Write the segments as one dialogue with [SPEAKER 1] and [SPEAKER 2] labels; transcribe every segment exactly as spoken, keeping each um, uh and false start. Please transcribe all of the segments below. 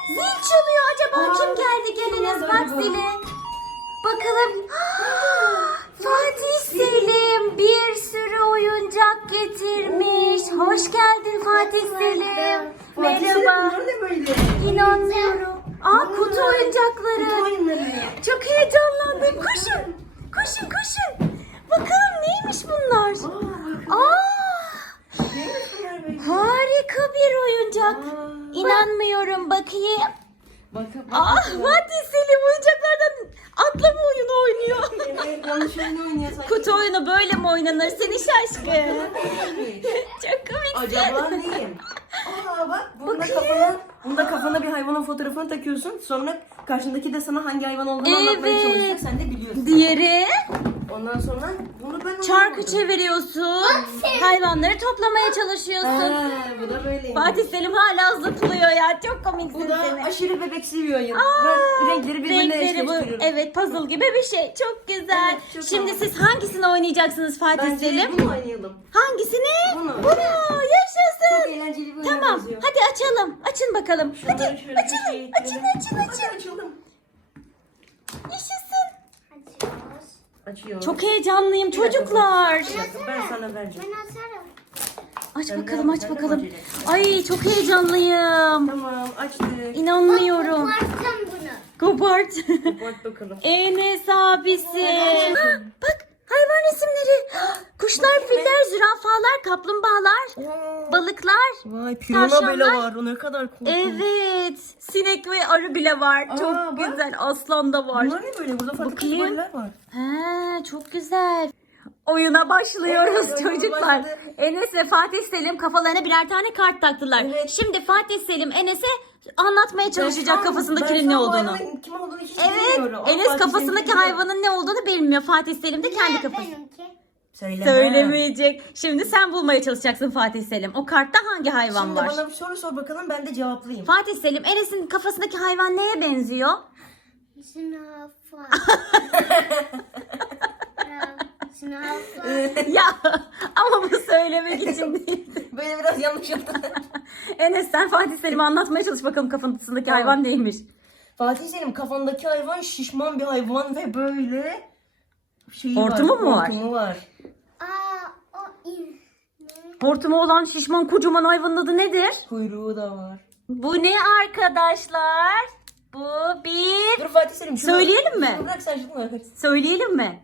[SPEAKER 1] Zil çalıyor. Acaba
[SPEAKER 2] Aa,
[SPEAKER 1] kim geldi? Gel
[SPEAKER 2] kim
[SPEAKER 1] Enes
[SPEAKER 2] geldi
[SPEAKER 1] bak
[SPEAKER 2] acaba?
[SPEAKER 1] zile. Bakalım. Fatih Selim bir sürü oyuncak getirmiş. Hoş geldin Fatih Selim.
[SPEAKER 2] Fatih Selim,
[SPEAKER 1] Merhaba.
[SPEAKER 2] bunlar ne böyle?
[SPEAKER 1] İnanmıyorum. Aa kutu
[SPEAKER 2] Kutu
[SPEAKER 1] oyuncakları.
[SPEAKER 2] oyunları.
[SPEAKER 1] Çok heyecanlandım. Koşun. Koşun koşun. Bakalım neymiş bunlar?
[SPEAKER 2] Aa,
[SPEAKER 1] Aa,
[SPEAKER 2] neymiş bunlar böyle?
[SPEAKER 1] harika bir oyuncak.
[SPEAKER 2] Aa.
[SPEAKER 1] İnanmıyorum bakayım.
[SPEAKER 2] Bakın.
[SPEAKER 1] Aa, Fatih Selim oyuncaklardan atlama oyunu oynuyor.
[SPEAKER 2] Evet, yanlış oyunu oynuyor sanki.
[SPEAKER 1] Kutu oyunu böyle mi oynanır? Seni şaşkın. Çok komiksin.
[SPEAKER 2] Acaba neyim? Aa bak, bunda
[SPEAKER 1] Bakayım.
[SPEAKER 2] kafana, bunda kafana bir hayvanın fotoğrafını takıyorsun. Sonra karşındaki de sana hangi hayvan olduğunu anlatmaya
[SPEAKER 1] Evet.
[SPEAKER 2] çalışacak. Sen de biliyorsun.
[SPEAKER 1] Diğeri
[SPEAKER 2] Ondan sonra bunu ben
[SPEAKER 1] çarkı
[SPEAKER 2] anlamadım.
[SPEAKER 1] çeviriyorsun. Hayvanları toplamaya çalışıyorsun.
[SPEAKER 2] Ha, bu da böyleymiş.
[SPEAKER 1] Fatih Selim hala zıplıyor ya. Çok komiksin
[SPEAKER 2] Bu da
[SPEAKER 1] seni.
[SPEAKER 2] aşırı bebeksi bir oyun.
[SPEAKER 1] Aa,
[SPEAKER 2] Ben renkleri birbirine
[SPEAKER 1] renkleri bu.
[SPEAKER 2] eşleştiriyorum.
[SPEAKER 1] Evet, puzzle gibi bir şey. Çok güzel.
[SPEAKER 2] Evet, çok
[SPEAKER 1] Şimdi
[SPEAKER 2] havalı.
[SPEAKER 1] siz hangisini oynayacaksınız Fatih
[SPEAKER 2] Bence
[SPEAKER 1] Selim?
[SPEAKER 2] bunu oynayalım.
[SPEAKER 1] Hangisini?
[SPEAKER 2] Bunu.
[SPEAKER 1] Bunu. Yaşasın.
[SPEAKER 2] Çok eğlenceli bir oyuna
[SPEAKER 1] Tamam.
[SPEAKER 2] benziyor.
[SPEAKER 1] Hadi açalım. Açın bakalım.
[SPEAKER 2] Şunları
[SPEAKER 1] Hadi
[SPEAKER 2] şöyle bir
[SPEAKER 1] açın.
[SPEAKER 2] şey
[SPEAKER 1] Açın,
[SPEAKER 2] ettirelim.
[SPEAKER 1] açın,
[SPEAKER 2] Hadi
[SPEAKER 1] açın.
[SPEAKER 2] açalım.
[SPEAKER 1] Yaşasın.
[SPEAKER 2] Açıyor.
[SPEAKER 1] Çok heyecanlıyım
[SPEAKER 2] Bir dakika,
[SPEAKER 1] çocuklar.
[SPEAKER 2] bir dakika, ben sana vereceğim.
[SPEAKER 3] Ben açarım.
[SPEAKER 1] Aç
[SPEAKER 2] Ben de-
[SPEAKER 1] bakalım, aç
[SPEAKER 2] ben de
[SPEAKER 1] bakalım.
[SPEAKER 2] acele.
[SPEAKER 1] Ay çok heyecanlıyım.
[SPEAKER 2] Tamam, açtık.
[SPEAKER 1] İnanmıyorum.
[SPEAKER 3] Kopartacağım bunu.
[SPEAKER 1] Kopart.
[SPEAKER 2] Bak bakalım.
[SPEAKER 1] Enes abisi. Ha, bak hayvan resimleri. Kuşlar, filler, zürafalar, kaplumbağalar, balıklar.
[SPEAKER 2] Vay, pirana
[SPEAKER 1] Tavşanlar.
[SPEAKER 2] bile var. O ne kadar korkunç.
[SPEAKER 1] Evet. Sinek ve arı bile var.
[SPEAKER 2] Aa,
[SPEAKER 1] Çok
[SPEAKER 2] bak.
[SPEAKER 1] güzel. Aslan da var.
[SPEAKER 2] Bunlar ne böyle? Burada farklı
[SPEAKER 1] Bakayım.
[SPEAKER 2] kategoriler var.
[SPEAKER 1] He, çok güzel. Oyuna başlıyoruz
[SPEAKER 2] Evet, oyuna
[SPEAKER 1] çocuklar.
[SPEAKER 2] başladı.
[SPEAKER 1] Enes ve Fatih Selim kafalarına birer tane kart taktılar.
[SPEAKER 2] Evet.
[SPEAKER 1] Şimdi Fatih Selim Enes'e anlatmaya çalışacak
[SPEAKER 2] Ben şu an-
[SPEAKER 1] kafasındakinin
[SPEAKER 2] ben
[SPEAKER 1] ne
[SPEAKER 2] şu an bu
[SPEAKER 1] olduğunu.
[SPEAKER 2] hayvanın kim olduğunu hiç
[SPEAKER 1] Evet.
[SPEAKER 2] bilmiyorum. Ama
[SPEAKER 1] Enes
[SPEAKER 2] Fatih
[SPEAKER 1] kafasındaki
[SPEAKER 2] Selim'in
[SPEAKER 1] hayvanın ne olduğunu bilmiyor. Fatih Selim de kendi
[SPEAKER 3] Ne
[SPEAKER 1] kafası.
[SPEAKER 3] benimki?
[SPEAKER 2] Söyleme.
[SPEAKER 1] Söylemeyecek. Şimdi sen bulmaya çalışacaksın Fatih Selim. O kartta hangi hayvan
[SPEAKER 2] Şimdi
[SPEAKER 1] var?
[SPEAKER 2] bana bir soru sor bakalım, ben de cevaplayayım.
[SPEAKER 1] Fatih Selim, Enes'in kafasındaki hayvan neye benziyor?
[SPEAKER 3] Zürafa. Zürafa.
[SPEAKER 1] Ya ama bu söylemek için değil.
[SPEAKER 2] Böyle biraz yanlış yaptım.
[SPEAKER 1] Enes sen Fatih Selim'e anlatmaya çalış bakalım kafasındaki
[SPEAKER 2] Tamam.
[SPEAKER 1] hayvan neymiş.
[SPEAKER 2] Fatih Selim, kafandaki hayvan şişman bir hayvan ve böyle şeyi
[SPEAKER 1] Hortumu
[SPEAKER 2] var.
[SPEAKER 1] mu var?
[SPEAKER 2] Hortumu var.
[SPEAKER 3] Aa, o in.
[SPEAKER 1] Hortumu olan şişman kocaman hayvanın adı nedir?
[SPEAKER 2] Kuyruğu da var.
[SPEAKER 1] Bu ne arkadaşlar? Bu bir...
[SPEAKER 2] Dur Fatih Selim, şunu
[SPEAKER 1] Söyleyelim mi?
[SPEAKER 2] şunu bırak, sen şunu bırak.
[SPEAKER 1] Söyleyelim mi?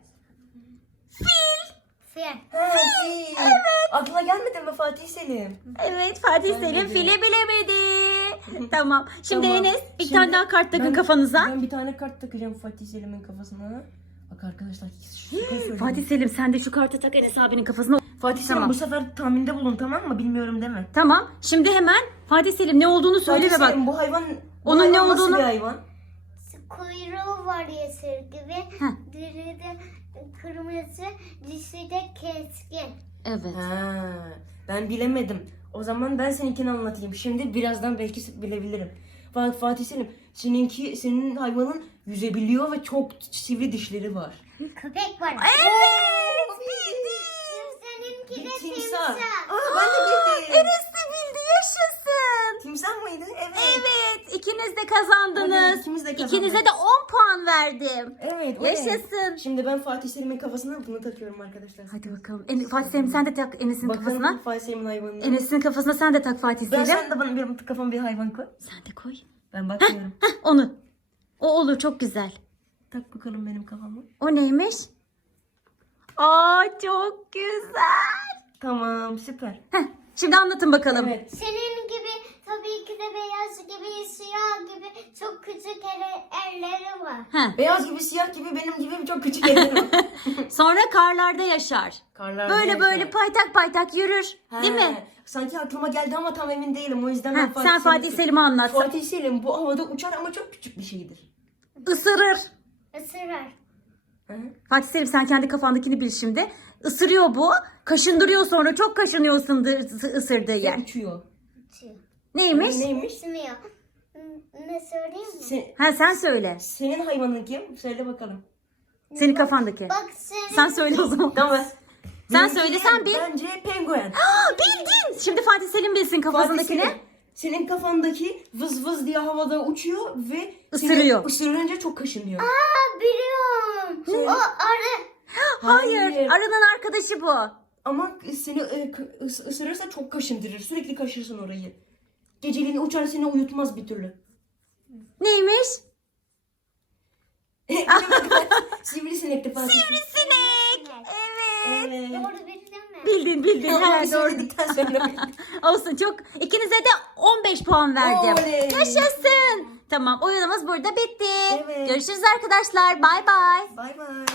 [SPEAKER 3] Fil.
[SPEAKER 2] Ha, fil. Aklına gelmedi mi Fatih Selim?
[SPEAKER 1] Evet Fatih Selim
[SPEAKER 2] bildim.
[SPEAKER 1] fili bilemedi. Tamam. Şimdi
[SPEAKER 2] Tamam.
[SPEAKER 1] Enes bir
[SPEAKER 2] Şimdi
[SPEAKER 1] tane daha kart takın
[SPEAKER 2] ben-
[SPEAKER 1] kafanıza.
[SPEAKER 2] Ben bir tane kart takacağım Fatih Selim'in kafasına. Bak arkadaşlar, şaka söylüyorum.
[SPEAKER 1] Fatih Selim sen de şu kartı tak Enes abinin kafasına.
[SPEAKER 2] Fatih Selim,
[SPEAKER 1] Tamam.
[SPEAKER 2] bu sefer tahminde bulun, tamam mı? Bilmiyorum deme.
[SPEAKER 1] Tamam. Şimdi hemen Fatih Selim ne olduğunu söyle
[SPEAKER 2] Fatih
[SPEAKER 1] ve bak.
[SPEAKER 2] Selim, bu hayvan bu
[SPEAKER 1] Onun
[SPEAKER 2] hayvan
[SPEAKER 1] ne
[SPEAKER 2] nasıl
[SPEAKER 1] olduğunu-
[SPEAKER 2] bir hayvan?
[SPEAKER 3] Kuyruğu var yasır gibi.
[SPEAKER 1] Heh.
[SPEAKER 3] Dili de kırmızı, dişi de keskin.
[SPEAKER 1] Evet.
[SPEAKER 2] Ha, ben bilemedim. O zaman ben seninkini anlatayım. Şimdi birazdan belki bilebilirim. Bak Fatih Selim, seninki senin hayvanın yüzebiliyor ve çok sivri dişleri var.
[SPEAKER 3] Köpek var.
[SPEAKER 1] Evet.
[SPEAKER 3] Seninki de
[SPEAKER 2] Bir
[SPEAKER 3] timsah.
[SPEAKER 2] Aa, ben de bildim.
[SPEAKER 1] Enes de bildi yaşasın.
[SPEAKER 2] Timsah mıydı? Evet.
[SPEAKER 1] Evet ikiniz de kazandınız.
[SPEAKER 2] Evet, ikimiz de kazandık.
[SPEAKER 1] İkinize de on puan verdim.
[SPEAKER 2] Evet. o ne?
[SPEAKER 1] Yaşasın.
[SPEAKER 2] Şimdi ben Fatih Selim'in kafasına bunu takıyorum arkadaşlar.
[SPEAKER 1] Hadi bakalım. En, Fatih Selim sen de tak Enes'in
[SPEAKER 2] Bakalım
[SPEAKER 1] kafasına.
[SPEAKER 2] Fatih Selim'in hayvanına.
[SPEAKER 1] Enes'in kafasına sen de tak Fatih
[SPEAKER 2] Ben
[SPEAKER 1] Selim.
[SPEAKER 2] sen de bana bir kafama bir hayvan koy.
[SPEAKER 1] Sen de koy.
[SPEAKER 2] Ben bakıyorum.
[SPEAKER 1] Heh onu. O olur çok güzel.
[SPEAKER 2] Tak bakalım benim kafama.
[SPEAKER 1] O neymiş? Aa çok güzel.
[SPEAKER 2] Tamam, süper.
[SPEAKER 1] Heh, şimdi anlatın bakalım.
[SPEAKER 2] Evet.
[SPEAKER 3] Senin gibi tabii ki de beyaz gibi, siyah gibi çok küçük ele, elleri var.
[SPEAKER 1] Heh.
[SPEAKER 2] Beyaz gibi, siyah gibi, benim gibi çok küçük ellerim var.
[SPEAKER 1] Sonra karlarda yaşar.
[SPEAKER 2] Karlarda
[SPEAKER 1] Böyle
[SPEAKER 2] yaşar.
[SPEAKER 1] böyle paytak paytak yürür. Değil
[SPEAKER 2] He,
[SPEAKER 1] mi?
[SPEAKER 2] Sanki aklıma geldi ama tam emin değilim. O yüzden
[SPEAKER 1] Heh,
[SPEAKER 2] ben Fatih
[SPEAKER 1] sen Fatih
[SPEAKER 2] Selim'i-
[SPEAKER 1] Selim'i anlat.
[SPEAKER 2] Fatih Selim bu havada uçar ama çok küçük bir şeydir.
[SPEAKER 1] Isırır.
[SPEAKER 3] Isırar.
[SPEAKER 2] Hı?
[SPEAKER 1] Fatih Selim sen kendi kafandakini bil şimdi. Isırıyor bu. Kaşındırıyor sonra. Çok kaşınıyor ısındığı, ısırdığı
[SPEAKER 2] Ve
[SPEAKER 1] yer.
[SPEAKER 2] uçuyor.
[SPEAKER 3] Uçuyor.
[SPEAKER 1] Neymiş?
[SPEAKER 2] Neymiş?
[SPEAKER 3] Isınıyor. Ne söyleyeyim mi?
[SPEAKER 2] Se-
[SPEAKER 1] Ha sen söyle.
[SPEAKER 2] senin hayvanın kim? Söyle bakalım.
[SPEAKER 1] Senin kafandaki.
[SPEAKER 3] Bak senin...
[SPEAKER 1] Sen söyle o zaman.
[SPEAKER 2] Tamam.
[SPEAKER 1] Sen
[SPEAKER 2] Benimki
[SPEAKER 1] söyle sen bil.
[SPEAKER 2] Bence penguen.
[SPEAKER 1] Aa, bildin. Şimdi Fatih Selim bilsin
[SPEAKER 2] Fatih
[SPEAKER 1] kafasındakini.
[SPEAKER 2] Selim. senin kafandaki vız vız diye havada uçuyor ve seni
[SPEAKER 1] Isırıyor.
[SPEAKER 2] ısırınca çok kaşınıyor.
[SPEAKER 3] Aa, biliyorum.
[SPEAKER 2] Şey-
[SPEAKER 3] O arı.
[SPEAKER 1] Hayır.
[SPEAKER 2] Hayır.
[SPEAKER 1] Arının arkadaşı bu.
[SPEAKER 2] Ama seni e, k- ıs- ısırırsa çok kaşındırır. Sürekli kaşırsın orayı. Geceliğin uçar seni uyutmaz bir türlü.
[SPEAKER 1] Neymiş?
[SPEAKER 2] Sivrisinekti Fatih.
[SPEAKER 1] Sivrisinek. Evet.
[SPEAKER 2] Evet.
[SPEAKER 3] Doğru bildin mi?
[SPEAKER 1] Bildin bildin.
[SPEAKER 2] Ama
[SPEAKER 1] He,
[SPEAKER 2] bir
[SPEAKER 1] doğru.
[SPEAKER 2] söyledikten sonra bildim.
[SPEAKER 1] Olsun çok. İkinize de on beş puan verdim.
[SPEAKER 2] Oley.
[SPEAKER 1] Yaşasın. Tamam oyunumuz burada bitti.
[SPEAKER 2] Evet.
[SPEAKER 1] Görüşürüz arkadaşlar. Bay bay.
[SPEAKER 2] Bay bay.